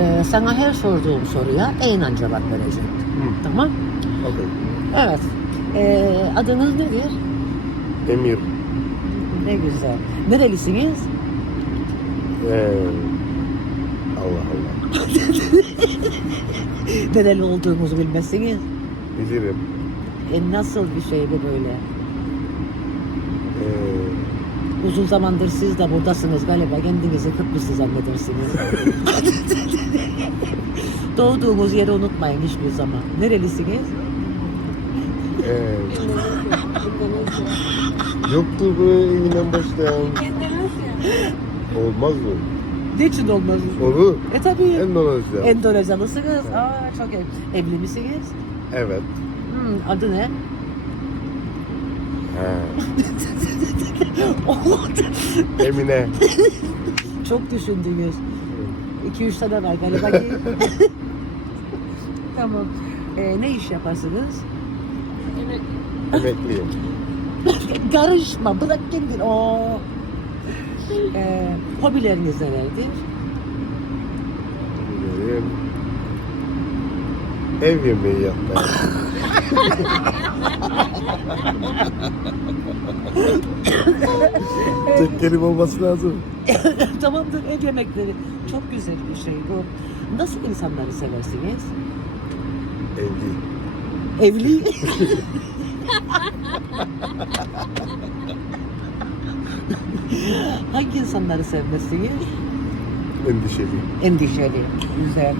Ee, sana her sorduğum soruya aynen cevap vereceğim. Hı. Tamam? Okey. Evet. Ee, adınız nedir? Emir. Ne güzel. Nerelisiniz? Ee, Allah Allah. Nereli olduğumuzu bilmezsiniz. Bilirim. E, nasıl bir şey bu böyle? Ee, Uzun zamandır siz de buradasınız galiba. Kendinizi Kıbrıslı zannedersiniz. Doğduğunuz yeri unutmayın hiçbir zaman. Nerelisiniz? ee, yoktu bu yine başlayan. Olmaz mı? Ne için olmaz? Olur. E tabii. Endonezya. Endonezyalısınız. Aa çok ev. Evli misiniz? evet. Hmm, adı ne? He. Emine. çok düşündünüz. 2-3 tane var galiba. tamam. E, ne iş yaparsınız? Emekliyim. Karışma bırak kendini. Oo. E, hobileriniz nelerdir? Benim ev yemeği yapmaya. Tek kelime olması lazım. Tamamdır ev yemekleri. Çok güzel bir şey bu. Nasıl insanları seversiniz? Evli. Hangi insanları sevmezsiniz? Endişeli. Endişeli. Güzel.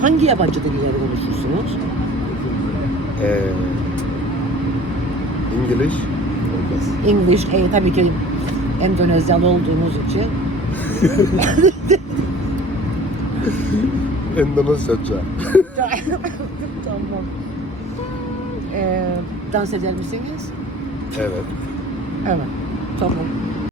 Hangi yabancı dilleri konuşursunuz? Ee, olmaz. English, e, tabii ki Endonezyalı olduğunuz için. Endonezyaca. tamam. Ee, dans eder misiniz? Evet. Evet. Tamam.